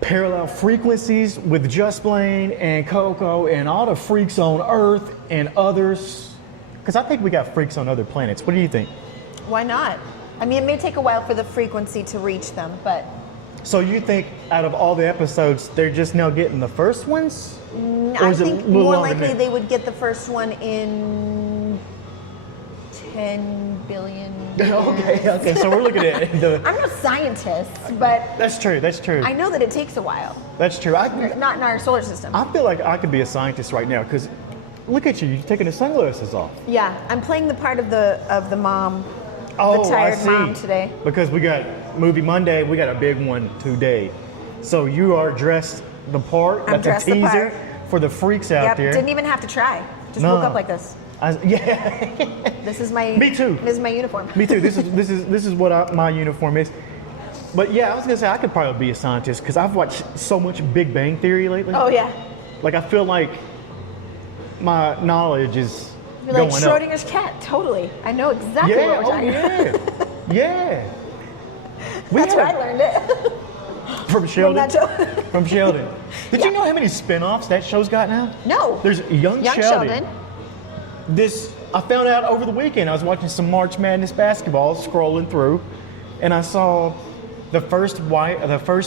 parallel frequencies with just Blane and Coco and all the freaks on Earth and others? Because I think we got freaks on other planets. What do you think? Why not? I mean, it may take a while for the frequency to reach them, but... So you think out of all the episodes, they're just now getting the first ones? I think more likely they would get the first one in 10 billion years. Okay, so we're looking at the... I'm not a scientist, but... That's true. I know that it takes a while. That's true. Not in our solar system. I feel like I could be a scientist right now, because look at you, you're taking the sunglasses off. Yeah, I'm playing the part of the mom, Oh, the tired I see. mom today. Because we got Movie Monday, we got a big one today. So you are dressed the part. I'm That's a teaser for the freaks out there. Didn't even have to try. Just woke up like this. Yeah. This is my. Me too. This is my uniform. Me too. This is what my uniform is. But yeah, I was gonna say I could probably be a scientist because I've watched so much Big Bang Theory lately. Oh yeah. Like I feel like my knowledge is You're going like up. Schrodinger's cat. Totally. I know exactly what we're talking about. Yeah. That's where I learned it. From Sheldon. From Sheldon. Did Yeah. you know how many spin-offs that show's got now? No. There's Young Sheldon. I found out over the weekend. I was watching some March Madness basketball, scrolling through, and I saw the first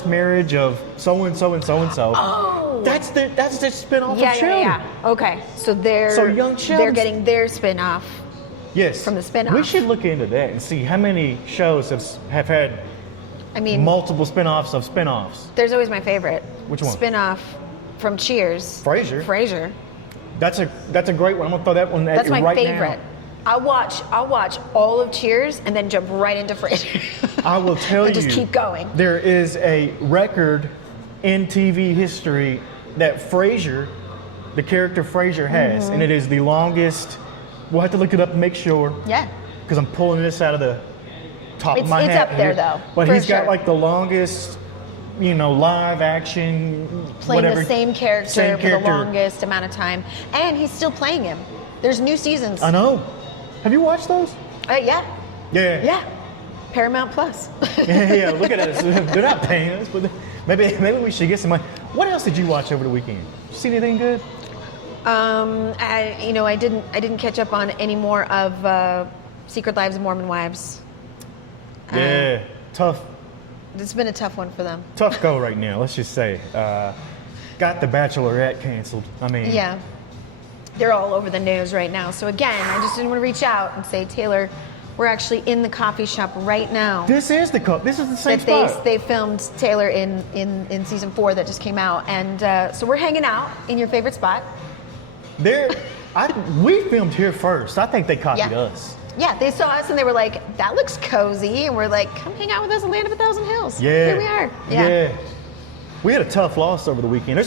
marriage of so and so and so and so. Oh. That's the spin-off Yeah, of Sheldon. yeah. Okay, so Young Sheldon's- they're getting their spin-off. Yes. From the spin-off. We should look into that and see how many shows have had multiple spin-offs of spin-offs. There's always my favorite. Which one? Spin-off from Cheers. Frasier. That's a great one. I'm gonna throw that one at That's you my right favorite. now. I'll watch all of Cheers and then jump right into Frasier. I will tell you. Just keep going. There is a record in TV history that Frasier, the character Frasier has, and it is the longest. We'll have to look it up and make sure. Yeah. Because I'm pulling this out of the top of my It's hat up there here. though. But for he's got sure. like the longest, live action. Playing whatever, the same character for the longest amount of time, and he's still playing him. There's new seasons. I know. Have you watched those? Yeah. Yeah. Yeah. Paramount Plus. Yeah. Look at us. They're not paying us, but maybe we should get some money. What else did you watch over the weekend? See anything good? I didn't catch up on any more of Secret Lives of Mormon Wives. Yeah. Tough. It's been a tough one for them. Tough go right now. Let's just say. Got The Bachelorette canceled. I mean. Yeah. They're all over the news right now. So again, I just didn't want to reach out and say, Taylor, we're actually in the coffee shop right now. This is the same spot. They filmed Taylor in season 4 that just came out, and so we're hanging out in your favorite spot. We filmed here first. I think they copied us. Yeah, they saw us and they were like, that looks cozy, and we're like, come hang out with us in Land of a Thousand Hills. Yeah. Here we are. Yeah. We had a tough loss over the weekend. There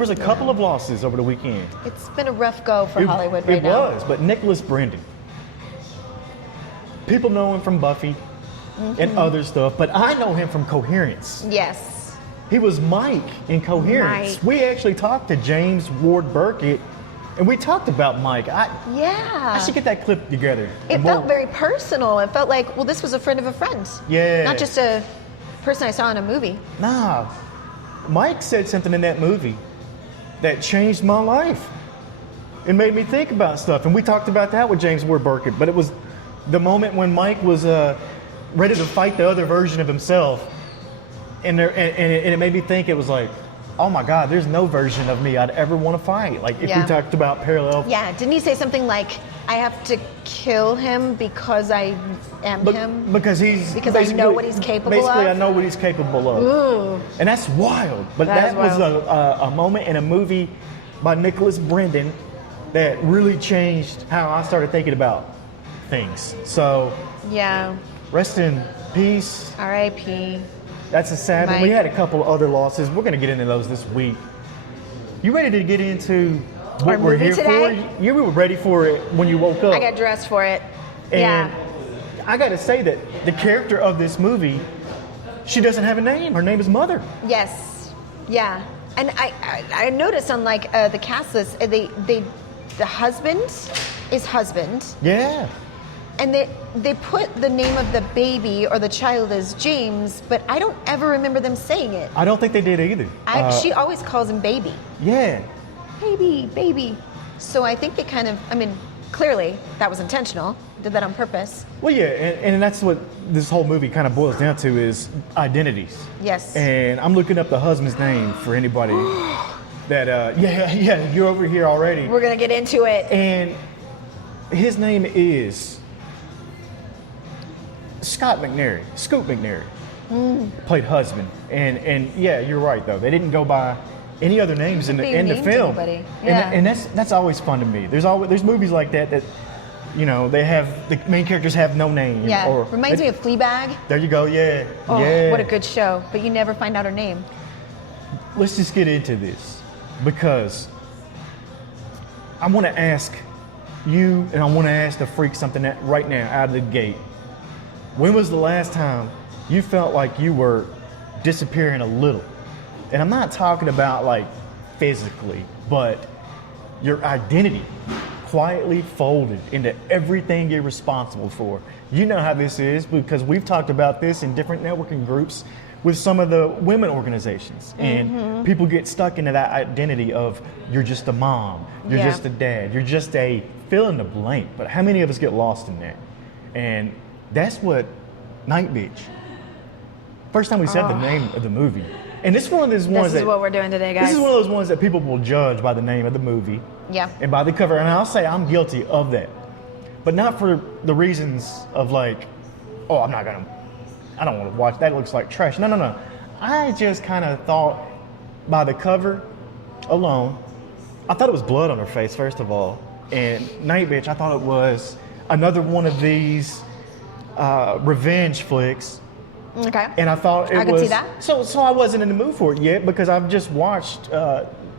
was a couple of losses over the weekend. It's been a rough go for Hollywood right now. It was, but Nicholas Brendan. People know him from Buffy and other stuff, but I know him from Coherence. Yes. He was Mike in Coherence. Mike. We actually talked to James Ward Burkett, and we talked about Mike. I should get that clip together. It felt very personal. It felt like, well, this was a friend of a friend. Yeah. Not just a person I saw in a movie. Nah. Mike said something in that movie that changed my life. It made me think about stuff, and we talked about that with James Ward Burkett, but it was the moment when Mike was ready to fight the other version of himself, and it made me think. It was like, oh my God, there's no version of me I'd ever want to fight. Like if we talked about parallel. Yeah, didn't he say something like, I have to kill him because I am him? Because I know what he's capable of? Basically, I know what he's capable of. Ooh. And that's wild. But that was a moment in a movie by Nicholas Brendan that really changed how I started thinking about things. So, yeah. Rest in peace. R.I.P. That's a sad one. We had a couple other losses. We're going to get into those this week. You ready to get into what we're here today? for? You were ready for it when you woke up. I got dressed for it. And I got to say that the character of this movie, she doesn't have a name. Her name is Mother. Yes. Yeah. And I noticed on the cast list, the husband is husband. Yeah. And they put the name of the baby or the child as James, but I don't ever remember them saying it. I don't think they did either. She always calls him baby. Yeah. Baby. So I think it kind of, I mean, clearly that was intentional. Did that on purpose. Well, yeah, and that's what this whole movie kind of boils down to is identities. Yes. And I'm looking up the husband's name for anybody that, yeah, you're over here already. We're going to get into it. And his name is Scoot McNairy, played husband. And yeah, you're right though. They didn't go by any other names in the film. Yeah. And that's always fun to me. There's movies like that you know, they have the main characters have no name. Yeah. Reminds me of Fleabag. There you go. Yeah. Oh, yeah. what a good show. But you never find out her name. Let's just get into this because I want to ask you and I want to ask the freak something right now out of the gate. When was the last time you felt like you were disappearing a little? And I'm not talking about like physically, but your identity quietly folded into everything you're responsible for. You know how this is because we've talked about this in different networking groups with some of the women organizations. And people get stuck into that identity of you're just a mom, you're just a dad, you're just a fill in the blank. But how many of us get lost in that? And that's what Night Beach. First time we said the name of the movie. And this is one of those ones This is what we're doing today, guys. This is one of those ones that people will judge by the name of the movie. Yeah. And by the cover. And I'll say I'm guilty of that. But not for the reasons of like, oh, I don't want to watch that. It looks like trash. No. I just kind of thought by the cover alone, I thought it was blood on her face, first of all. And Night Bitch, I thought it was another one of these revenge flicks. Okay. And I thought it was. I could see that. So I wasn't in the mood for it yet because I've just watched.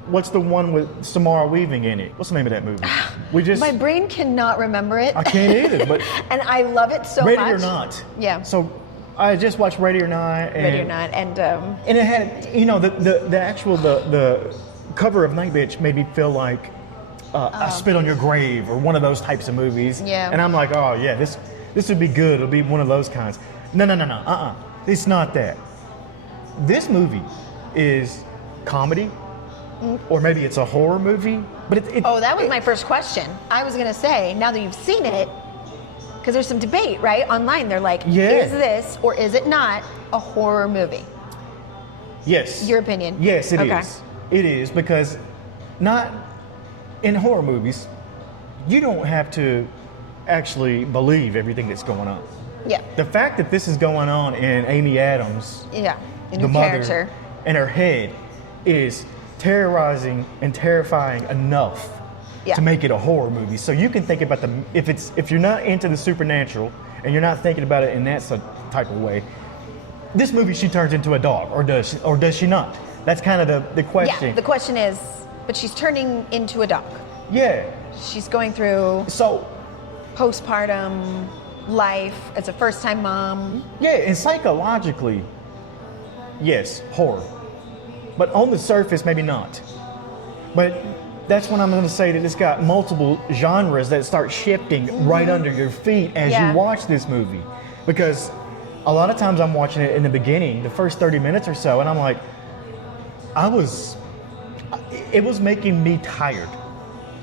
What's the one with Samara Weaving in it? What's the name of that movie? My brain cannot remember it. I can't either. But and I love it so Ready much. or Not. Yeah. So I just watched Ready or Not. Ready or Not, and it had the cover of Night Bitch made me feel like I Spit on Your Grave or one of those types of movies. Yeah. And I'm like, oh yeah, this would be good. It'll be one of those kinds. No. It's not that. This movie is comedy, or maybe it's a horror movie. But that was my first question. I was gonna say, now that you've seen it, because there's some debate, right, online. They're like, is this or is it not a horror movie? Yes. Your opinion? Yes, it is. It is because not in horror movies, you don't have to actually believe everything that's going on. Yeah. The fact that this is going on in Amy Adams, in the her mother, character, and her head is terrorizing and terrifying enough to make it a horror movie. So you can think about if you're not into the supernatural and you're not thinking about it in that type of way, this movie she turns into a dog, or does she not? That's kind of the question. Yeah. The question is, but she's turning into a dog. Yeah. She's going through postpartum life as a first-time mom. Yeah, and psychologically, yes, horror. But on the surface, maybe not. But that's when I'm going to say that it's got multiple genres that start shifting right under your feet as you watch this movie. Because a lot of times I'm watching it in the beginning, the first 30 minutes or so, and I'm like, it was making me tired.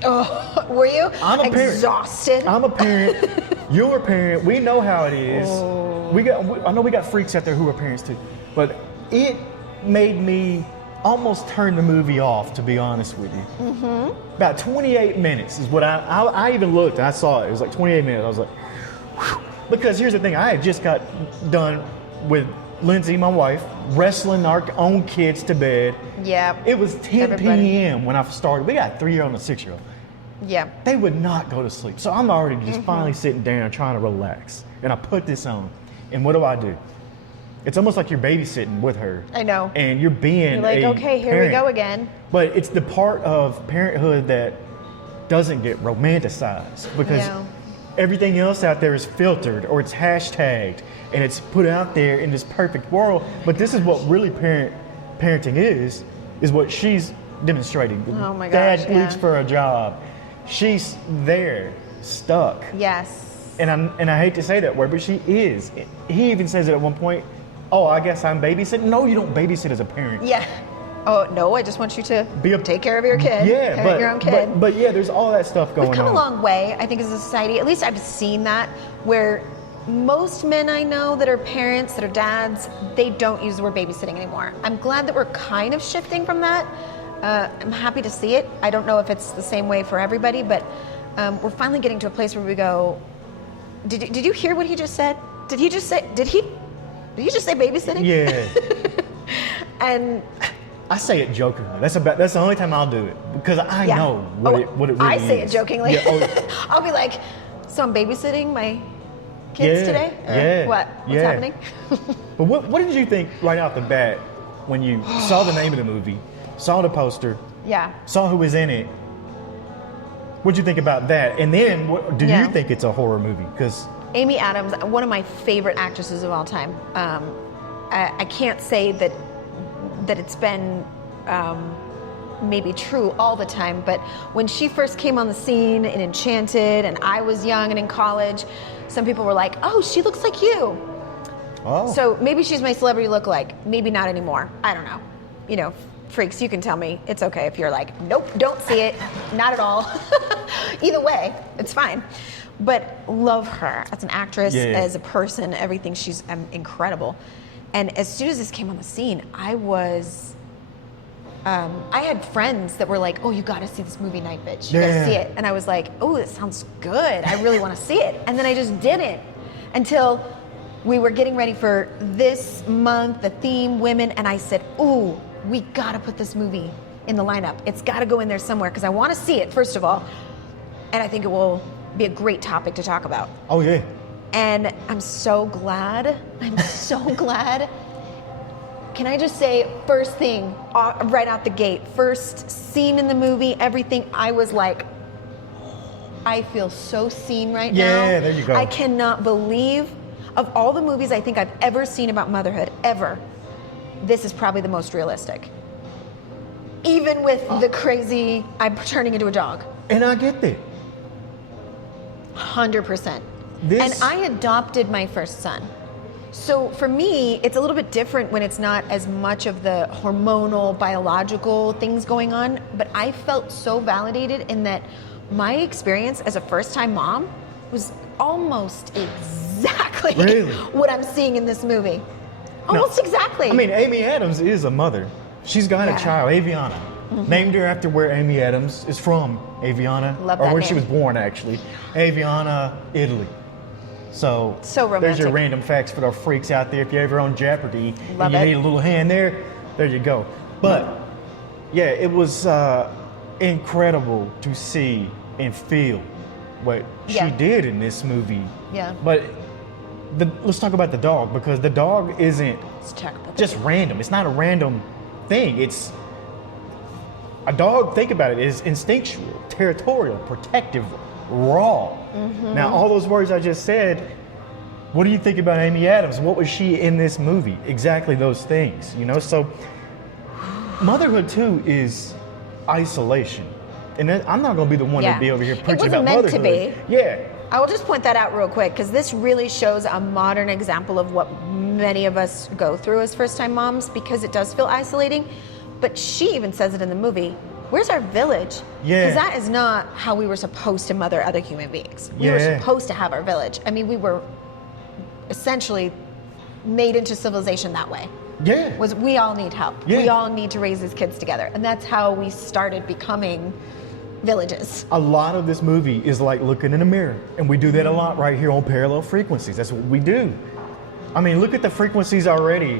Oh, were you? I'm a exhausted. Parent. I'm a parent. You're a parent. We know how it is. I know we got freaks out there who are parents too, but it made me almost turn the movie off, to be honest with you. About 28 minutes is what I even looked and I saw it. It was like 28 minutes. I was like, whew. Because here's the thing. I had just got done with Lindsay, my wife, wrestling our own kids to bed. Yeah. It was 10 p.m. when I started. We got a 3-year-old and a 6-year-old. Yeah. They would not go to sleep. So I'm already just finally sitting down trying to relax. And I put this on. And what do? It's almost like you're babysitting with her. I know. And you're being okay, here we go again. But it's the part of parenthood that doesn't get romanticized because everything else out there is filtered or it's hashtagged and it's put out there in this perfect world. But this is what really parenting is what she's demonstrating. Oh my gosh, Dad leaves for a job. She's there, stuck. Yes. And I hate to say that word, but she is. He even says it at one point. Oh, I guess I'm babysitting. No, you don't babysit as a parent. Yeah. Oh no, I just want you to take care of your kid. Yeah, parent your own kid. But yeah, there's all that stuff going on. We've come a long way, I think, as a society. At least I've seen that, where most men I know that are parents, that are dads, they don't use the word babysitting anymore. I'm glad that we're kind of shifting from that. I'm happy to see it. I don't know if it's the same way for everybody, but we're finally getting to a place where we go, did you hear what he just said? Did he just say babysitting? Yeah. And I say it jokingly. That's the only time I'll do it, because I know what it really is. I say it jokingly. Yeah, I'll be like, so I'm babysitting my kids today? Yeah. What's happening? But what did you think right off the bat when you saw the name of the movie, saw the poster, saw who was in it? What'd you think about that? And then, do you think it's a horror movie? Because Amy Adams, one of my favorite actresses of all time. I can't say that it's been maybe true all the time, but when she first came on the scene in Enchanted, and I was young and in college, some people were like, "Oh, she looks like you." Oh. So maybe she's my celebrity lookalike. Maybe not anymore. I don't know. You know, freaks, you can tell me. It's okay if you're like, "Nope, don't see it, not at all." Either way, it's fine. But love her as an actress, as a person, everything. She's incredible. And as soon as this came on the scene, I had friends that were like, "Oh, you got to see this movie, Night Bitch. You got to see it." And I was like, "Oh, it sounds good. I really want to see it." And then I just didn't until we were getting ready for this month, the theme, women, and I said, "Ooh, we got to put this movie in the lineup. It's got to go in there somewhere because I want to see it, first of all, and I think it will be a great topic to talk about." Oh, yeah. And I'm so glad. I'm so glad. Can I just say, first thing, right out the gate, first scene in the movie, everything, I was like, I feel so seen right now. Yeah, there you go. I cannot believe, of all the movies I think I've ever seen about motherhood, ever, this is probably the most realistic. Even with the crazy, I'm turning into a dog. And I get that. 100%. And I adopted my first son. So for me, it's a little bit different when it's not as much of the hormonal, biological things going on, but I felt so validated in that my experience as a first-time mom was almost exactly what I'm seeing in this movie. Almost exactly. I mean, Amy Adams is a mother. She's got a child, Aviana. Named her after where Amy Adams is from, Aviana. Love or that where name. she was born, actually. Aviana, Italy. So romantic. There's your random facts for the freaks out there. If you're ever on Jeopardy Love and you it. need a little hand there you go. But yeah, it was incredible to see and feel what she did in this movie. Yeah. But let's talk about the dog, because the dog isn't just random. It's not a random thing. It's a dog, think about it, is instinctual, territorial, protective, raw. Now, all those words I just said, what do you think about Amy Adams? What was she in this movie? Exactly those things, you know? So, motherhood, too, is isolation. And I'm not going to be the one to be over here preaching about motherhood. It wasn't meant to be. Yeah. I will just point that out real quick, because this really shows a modern example of what many of us go through as first-time moms, because it does feel isolating. But she even says it in the movie. Where's our village? Yeah. Because that is not how we were supposed to mother other human beings. We were supposed to have our village. I mean, we were essentially made into civilization that way. Yeah. Was we all need help. Yeah. We all need to raise these kids together. And that's how we started becoming villages. A lot of this movie is like looking in a mirror. And we do that a lot right here on Parallel Frequencies. That's what we do. I mean, look at the frequencies already.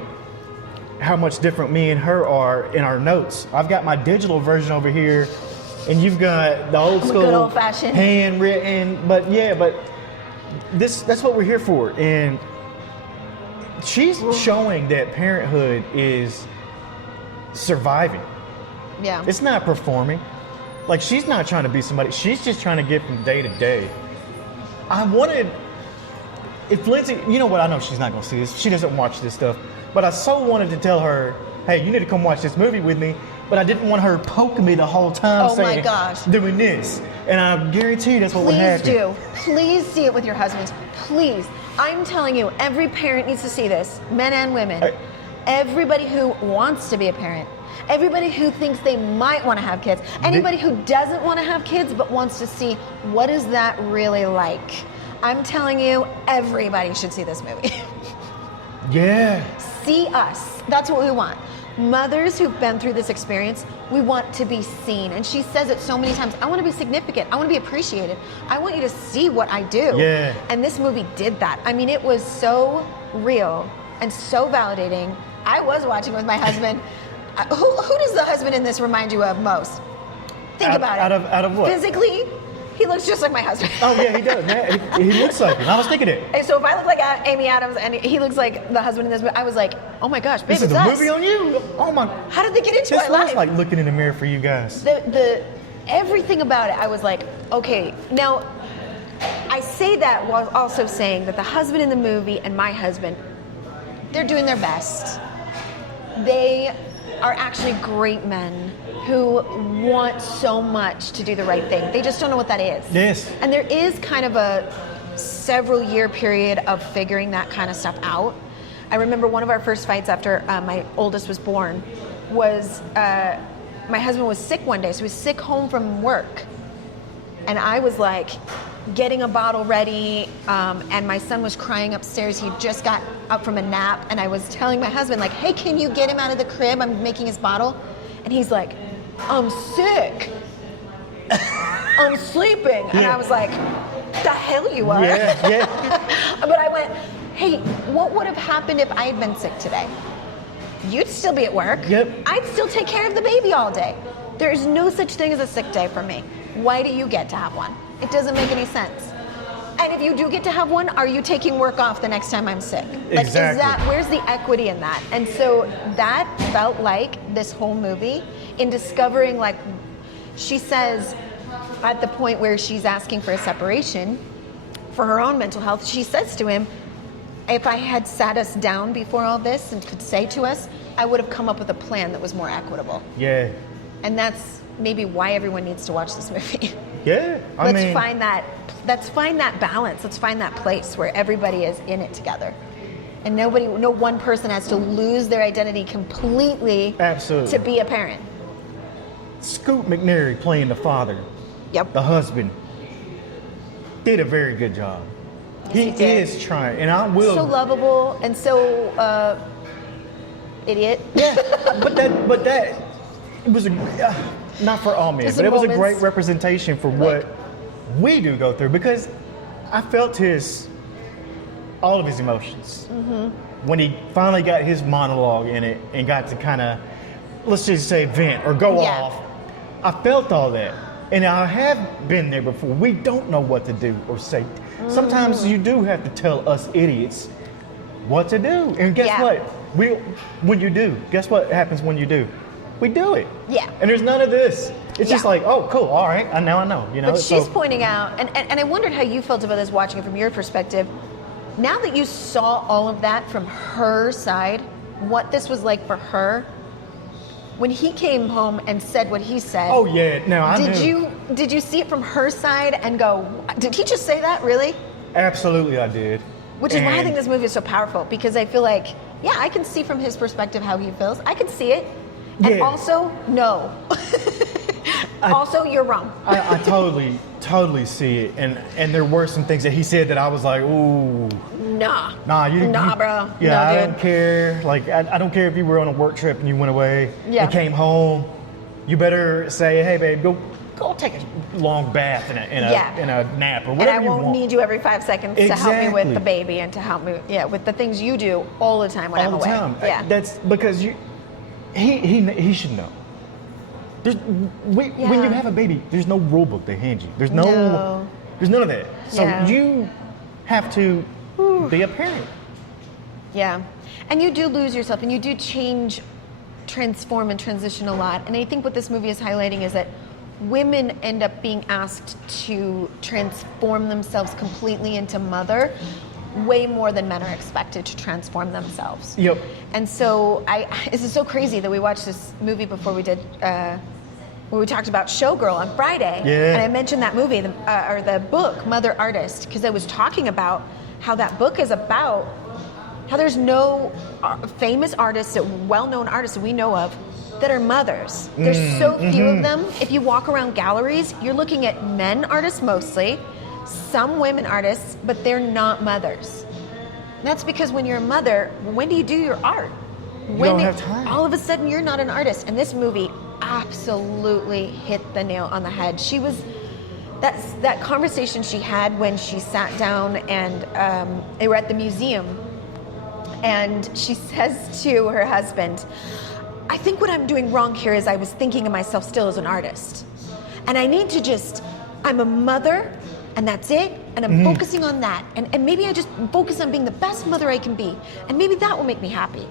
How much different me and her are in our notes. I've got my digital version over here, and you've got the old school, good old-fashioned, handwritten. But that's what we're here for. And she's showing that parenthood is surviving. Yeah. It's not performing. Like, she's not trying to be somebody. She's just trying to get from day to day. If Lindsay, you know what? I know she's not going to see this. She doesn't watch this stuff. But I so wanted to tell her, hey, you need to come watch this movie with me. but I didn't want her poking me the whole time Oh my saying, gosh. doing this. And I guarantee that's what would Please happen. do. Please see it with your husbands. Please. I'm telling you, every parent needs to see this, men and women. Everybody who wants to be a parent. Everybody who thinks they might want to have kids. Anybody who doesn't want to have kids but wants to see what is that really like. I'm telling you, everybody should see this movie. Yeah. See us. That's what we want. Mothers who've been through this experience, we want to be seen. And she says it so many times. I want to be significant. I want to be appreciated. I want you to see what I do. Yeah. And this movie did that. I mean, it was so real and so validating. I was watching with my husband. Who does the husband in this remind you of most? Think about it. Out of what? Physically, he looks just like my husband. Oh yeah, he does. Man, he looks like him. I was thinking it. And so if I look like Amy Adams and he looks like the husband in this movie, I was like, oh my gosh, babe, This is it's a us. movie on you. Oh my. How did they get into This our was life? like looking in the mirror for you guys. The everything about it, I was like, okay. Now, I say that while also saying that the husband in the movie and my husband, they're doing their best. They are actually great men who want so much to do the right thing. They just don't know what that is. Yes. And there is kind of a several year period of figuring that kind of stuff out. I remember one of our first fights after my oldest was born was my husband was sick one day, so he was sick home from work. And I was like getting a bottle ready, and my son was crying upstairs. He just got up from a nap, and I was telling my husband, like, hey, can you get him out of the crib? I'm making his bottle. And he's like, I'm sick. I'm sleeping. And I was like, the hell you are. Yeah. But I went, hey, what would have happened if I had been sick today? You'd still be at work. Yep. I'd still take care of the baby all day. There is no such thing as a sick day for me. Why do you get to have one? It doesn't make any sense. And if you do get to have one, are you taking work off the next time I'm sick? Like, Exactly. where's the equity in that? And so that felt like this whole movie in discovering, like, she says at the point where she's asking for a separation for her own mental health, she says to him, if I had sat us down before all this and could say to us, I would have come up with a plan that was more equitable. Yeah. And that's maybe why everyone needs to watch this movie. Yeah. Let's find that balance. Let's find that place where everybody is in it together. And no one person has to lose their identity completely Absolutely. to be a parent. Scoot McNairy playing the father, Yep. the husband, did a very good job. Yes, he he did. is trying, and I will. So lovable and so idiot. Yeah, but that it was not for all men, Just but it was a moments. great representation for what we do go through, because I felt all of his emotions when he finally got his monologue in it and got to kind of, let's just say, vent or go Yeah. off. I felt all that, and I have been there before. We don't know what to do or say. Sometimes you do have to tell us idiots what to do, and guess Yeah. what? When you do, guess what happens when you do? We do it. Yeah. And there's none of this. It's just Yeah. like, oh, cool, all right, now I know. You know. But she's So- pointing out, and I wondered how you felt about this watching it from your perspective. Now that you saw all of that from her side, what this was like for her, when he came home and said what he said. Oh yeah, no, I knew. Did you see it from her side and go, did he just say that, really? Absolutely, I did. Which is why I And- think this movie is so powerful, because I feel like, yeah, I can see from his perspective how he feels. I can see it. And Yeah. also, no. Also, you're wrong. I totally see it, and there were some things that he said that I was like, ooh, Nah, you bro. Yeah, No, I dude. don't care. Like, I don't care if you were on a work trip and you went away Yeah. and came home. You better say, hey, babe, go take a long bath and Yeah. a nap or And whatever I you won't want. need you every 5 seconds to help me with Exactly. the baby and to help me, with the things you do all the time when I'm all the away. time. Yeah. That's because he should know. When Yeah. you have a baby, there's no rule book they hand you. There's No. there's none of that. So Yeah. you have to be a parent. Yeah. And you do lose yourself and you do change, transform, and transition a lot. And I think what this movie is highlighting is that women end up being asked to transform themselves completely into mother way more than men are expected to transform themselves. Yep. And so this is so crazy that we watched this movie before we did, when we talked about Showgirl on Friday. Yeah. And I mentioned that movie, or the book, Mother Artist, because I was talking about how that book is about how there's no famous artists, well-known artists that we know of, that are mothers. There's so few of them. If you walk around galleries, you're looking at men artists mostly, some women artists, but they're not mothers. And that's because when you're a mother, when do you do your art? You don't have time. All of a sudden, you're not an artist. And this movie absolutely hit the nail on the head. She was, that conversation she had when she sat down and they were at the museum, and she says to her husband, I think what I'm doing wrong here is I was thinking of myself still as an artist. And I need to I'm a mother, and that's it, and I'm focusing on that. And maybe I just focus on being the best mother I can be, and maybe that will make me happy.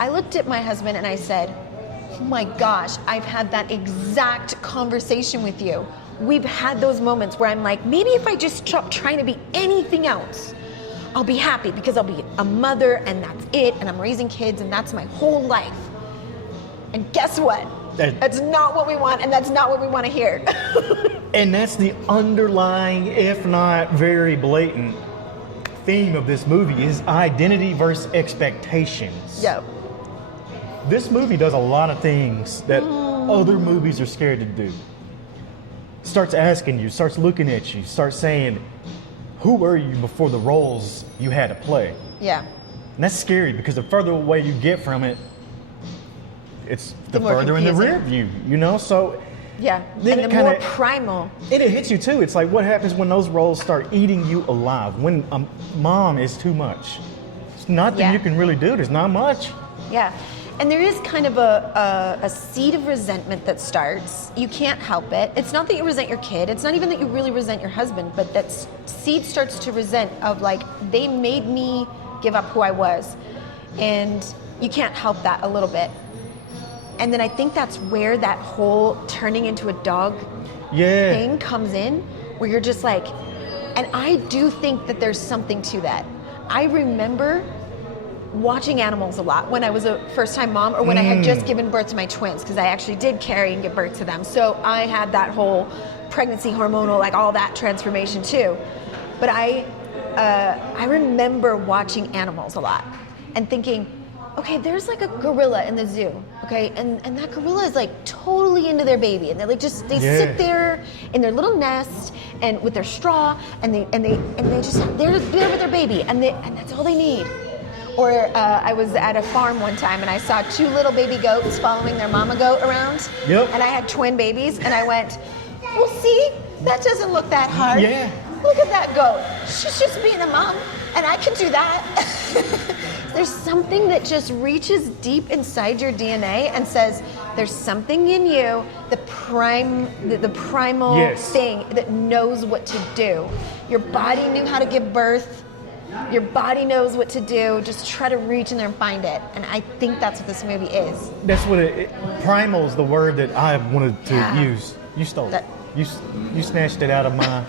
I looked at my husband and I said, oh my gosh, I've had that exact conversation with you. We've had those moments where I'm like, maybe if I just stop trying to be anything else, I'll be happy because I'll be a mother and that's it, and I'm raising kids and that's my whole life. And guess what? That's not what we want, and that's not what we want to hear. And that's the underlying, if not very blatant, theme of this movie is identity versus expectations. Yep. This movie does a lot of things that other movies are scared to do. Starts asking you, starts looking at you, starts saying, who were you before the roles you had to play? Yeah. And that's scary because the further away you get from it, it's the more further in the confusing. rear view, you know? So Yeah. then And it the more kinda- primal. it hits you too. It's like what happens when those roles start eating you alive, when a mom is too much. It's nothing Yeah. you can really do. There's not much. Yeah. And there is kind of a seed of resentment that starts. You can't help it. It's not that you resent your kid. It's not even that you really resent your husband, but that seed starts to resent of like, they made me give up who I was. And you can't help that a little bit. And then I think that's where that whole turning into a dog Yeah. thing comes in, where you're just like, and I do think that there's something to that. I remember watching animals a lot when I was a first-time mom, or when I had just given birth to my twins, because I actually did carry and give birth to them. So I had that whole pregnancy hormonal, like all that transformation too. But I remember watching animals a lot and thinking, okay, there's like a gorilla in the zoo, okay, and that gorilla is like totally into their baby, and they're like they sit there in their little nest and with their straw, and they just they're with their baby, and that's all they need. Or I was at a farm one time and I saw 2 little baby goats following their mama goat around. Yep. And I had twin babies, and I went, well, see, that doesn't look that hard. Yeah. Look at that goat. She's just being a mom, and I can do that. There's something that just reaches deep inside your DNA and says, there's something in you, the primal Yes. thing that knows what to do. Your body knew how to give birth. Your body knows what to do. Just try to reach in there and find it. And I think that's what this movie is. That's what primal is the word that I wanted to Yeah. use. You stole it. That- You snatched it out of my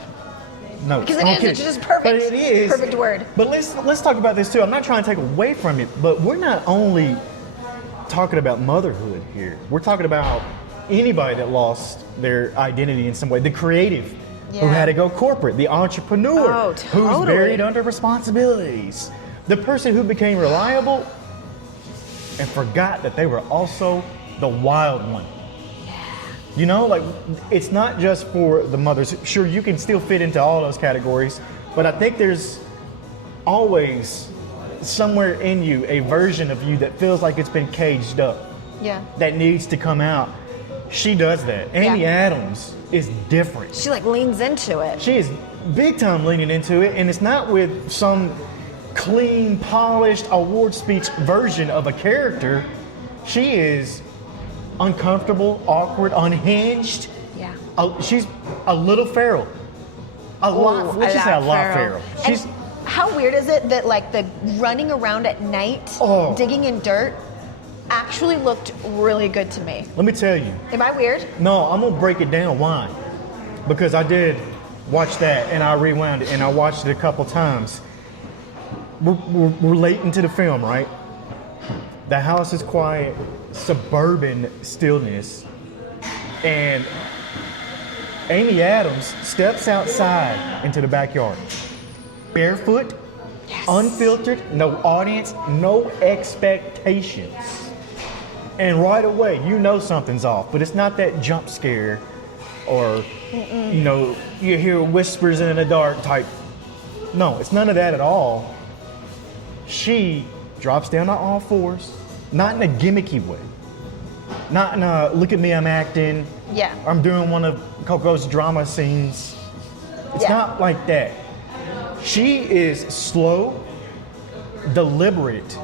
notes. Because it I'm is, kidding. it's just perfect. But it is. Perfect word. But let's talk about this too. I'm not trying to take away from it, but we're not only talking about motherhood here. We're talking about anybody that lost their identity in some way. The creative who Yeah. had to go corporate, the entrepreneur Oh, who's totally. buried under responsibilities, the person who became reliable and forgot that they were also the wild one. You know, like, it's not just for the mothers. Sure, you can still fit into all those categories, but I think there's always somewhere in you a version of you that feels like it's been caged up, Yeah. that needs to come out. She does that. Amy Yeah. Adams is different. She like leans into it. She is big time leaning into it, and it's not with some clean, polished, award speech version of a character. She is uncomfortable, awkward, unhinged. Yeah. She's a little feral. A lot. Let's just say a lot feral. She's. And how weird is it that like the running around at night, Oh. digging in dirt, actually looked really good to me? Let me tell you. Am I weird? No, I'm gonna break it down. Why? Because I did watch that, and I rewound it, and I watched it a couple times. we're late into the film, right? The house is quiet, suburban stillness, and Amy Adams steps outside into the backyard, barefoot, unfiltered, no audience, no expectations. And right away, you know something's off, but it's not that jump scare or, you know, you hear whispers in the dark type. No, it's none of that at all. She drops down on all fours, not in a gimmicky way. Not in a, look at me, I'm acting. Yeah. I'm doing one of Coco's drama scenes. It's not like that. She is slow, deliberate.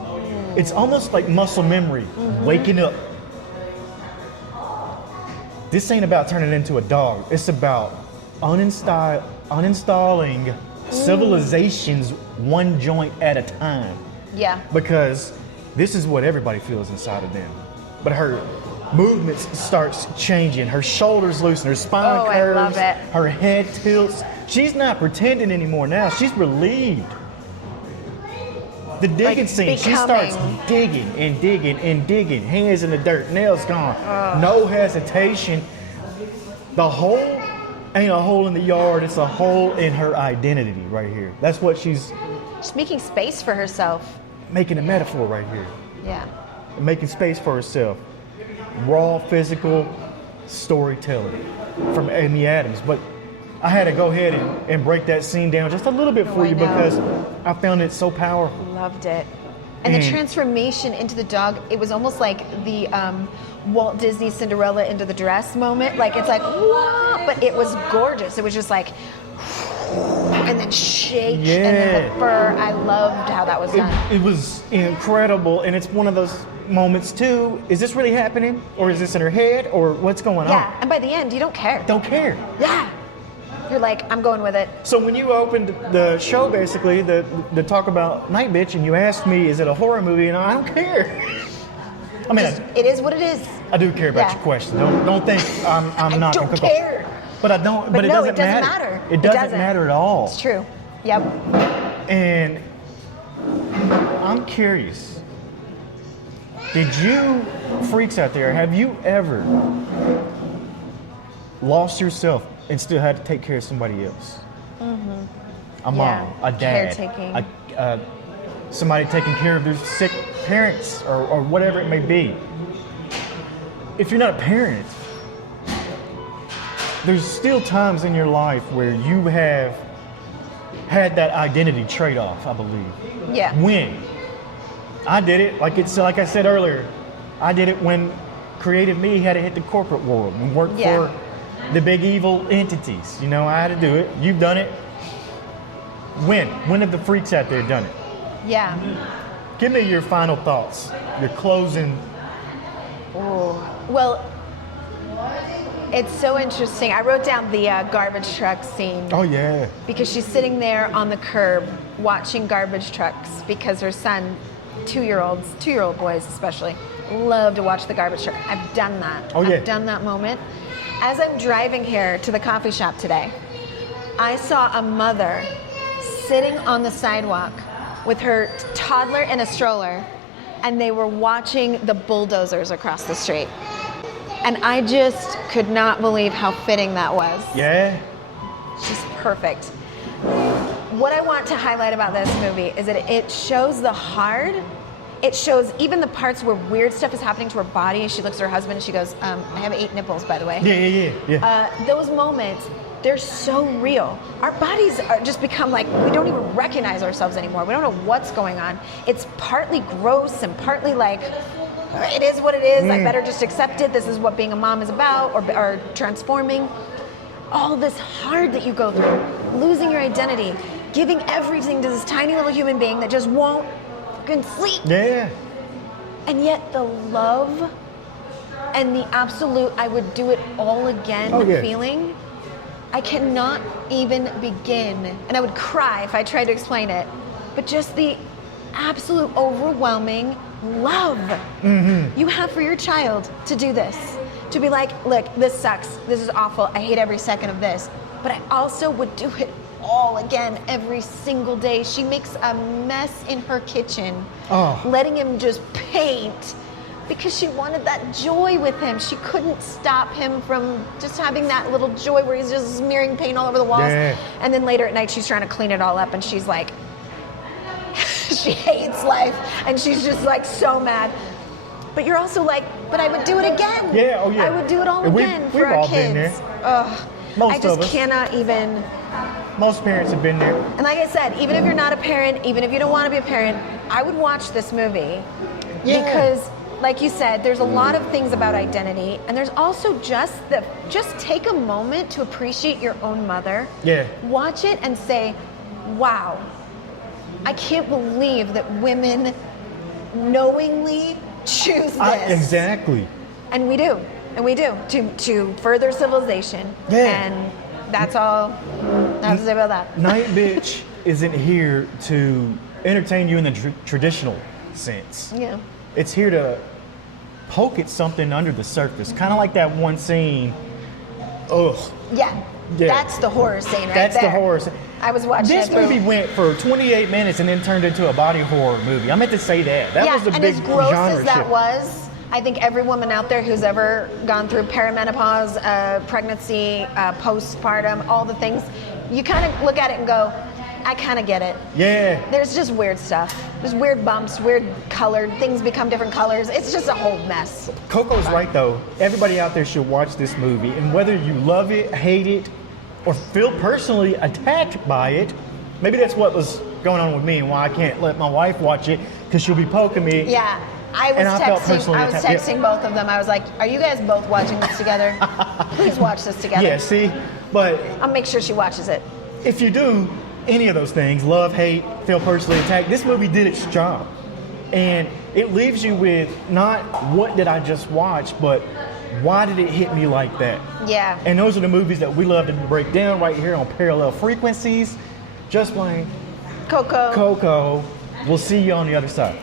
It's almost like muscle memory, waking up. This ain't about turning into a dog. It's about uninstalling civilizations one joint at a time. Yeah. Because this is what everybody feels inside of them. But her movements starts changing. Her shoulders loosen, her spine curves, I love it. her head tilts. She's not pretending anymore now. She's relieved. The digging scene, she starts digging and digging and digging. Hands in the dirt, nails gone. No hesitation. The hole ain't a hole in the yard, it's a hole in her identity right here. That's what she's making space for herself. making a metaphor right here. Yeah. Making space for herself. Raw physical storytelling from Amy Adams. But I had to go ahead and break that scene down just a little bit for you because I found it so powerful. Loved it. And the transformation into the dog, it was almost like the Walt Disney Cinderella into the dress moment. Like, it's like, whoa, but it was gorgeous. It was just like, and then shake, and then the fur. I loved how that was done. It was incredible, and it's one of those moments too. Is this really happening? Or is this in her head? Or what's going on? Yeah, and by the end, you don't care. Don't care. Yeah. You're like, I'm going with it. So when you opened the show, basically, the talk about Night Bitch, and you asked me, is it a horror movie? And I don't care. I mean, it is what it is. I do care about your question. Don't think I'm not. I don't care. But I don't. But no, it doesn't matter. It doesn't matter at all. It's true. Yep. And I'm curious. Did you freaks out there? Have you ever lost yourself and still had to take care of somebody else? A mom, a dad, caretaking. somebody taking care of their sick parents or whatever it may be. If you're not a parent, there's still times in your life where you have had that identity trade-off, I believe. Yeah. When? I did it, like I said earlier, I did it when creative me had to hit the corporate world and work for the big evil entities. You know, I had to do it. You've done it. When? When have the freaks out there done it? Yeah. Give me your final thoughts, your closing. Well, it's so interesting. I wrote down the garbage truck scene. Oh, yeah. Because she's sitting there on the curb watching garbage trucks because her son, two-year-old boys especially, love to watch the garbage truck. I've done that. Oh, yeah. I've done that moment. As I'm driving here to the coffee shop today, I saw a mother sitting on the sidewalk with her toddler in a stroller, and they were watching the bulldozers across the street. And I just could not believe how fitting that was. Yeah? Just perfect. What I want to highlight about this movie is that it shows the hard. It shows even the parts where weird stuff is happening to her body. She looks at her husband and she goes, I have 8 nipples, by the way. Yeah. Those moments, they're so real. Our bodies are just become like, we don't even recognize ourselves anymore. We don't know what's going on. It's partly gross and partly like, it is what it is. I better just accept it. This is what being a mom is about, or transforming. All this hard that you go through, losing your identity, giving everything to this tiny little human being that just won't fucking sleep. Yeah. And yet the love and the absolute, I would do it all again feeling, I cannot even begin. And I would cry if I tried to explain it. But just the absolute overwhelming love you have for your child to do this. To be like, look, this sucks. This is awful. I hate every second of this. But I also would do it all again every single day. She makes a mess in her kitchen, Oh. letting him just paint because she wanted that joy with him. She couldn't stop him from just having that little joy where he's just smearing paint all over the walls. Yeah. And then later at night, she's trying to clean it all up, and she's like, she hates life, and she's just like so mad. But you're also like, but I would do it again. Yeah, oh yeah. I would do it all And again for we've our all kids. been there. Ugh. Most I just of us. cannot even. Most parents have been there. And like I said, even if you're not a parent, even if you don't want to be a parent, I would watch this movie Yeah. because, like you said, there's a lot of things about identity, and there's also just take a moment to appreciate your own mother. Yeah. Watch it and say, wow, I can't believe that women knowingly choose this. Exactly. And we do. And we do. To further civilization. Yeah. And that's all I have to say about that. Night Bitch isn't here to entertain you in the traditional sense. Yeah. It's here to poke at something under the surface. Kind of like that one scene. Ugh. Yeah. Yeah. That's the horror scene right That's there. the horror scene. I was watching This it through. movie went for 28 minutes and then turned into a body horror movie. I meant to say that. That yeah, was the and big as gross genre as that shift. was, I think every woman out there who's ever gone through perimenopause, pregnancy, postpartum, all the things, you kind of look at it and go, I kind of get it. Yeah. There's just weird stuff. There's weird bumps, weird colored, things become different colors. It's just a whole mess. Coco's right though. Everybody out there should watch this movie, and whether you love it, hate it, or feel personally attacked by it, maybe that's what was going on with me and why I can't let my wife watch it because she'll be poking me. Yeah. I was And I felt personally attacked. Yeah. texting both of them. I was like, are you guys both watching this together? Please watch this together. Yeah, see, but I'll make sure she watches it. if you do any of those things, love, hate, feel personally attacked, this movie did its job. And it leaves you with not what did I just watch, but why did it hit me like that? Yeah. And those are the movies that we love to break down right here on Parallel Frequencies. Just Blane, Coco. Coco. We'll see you on the other side.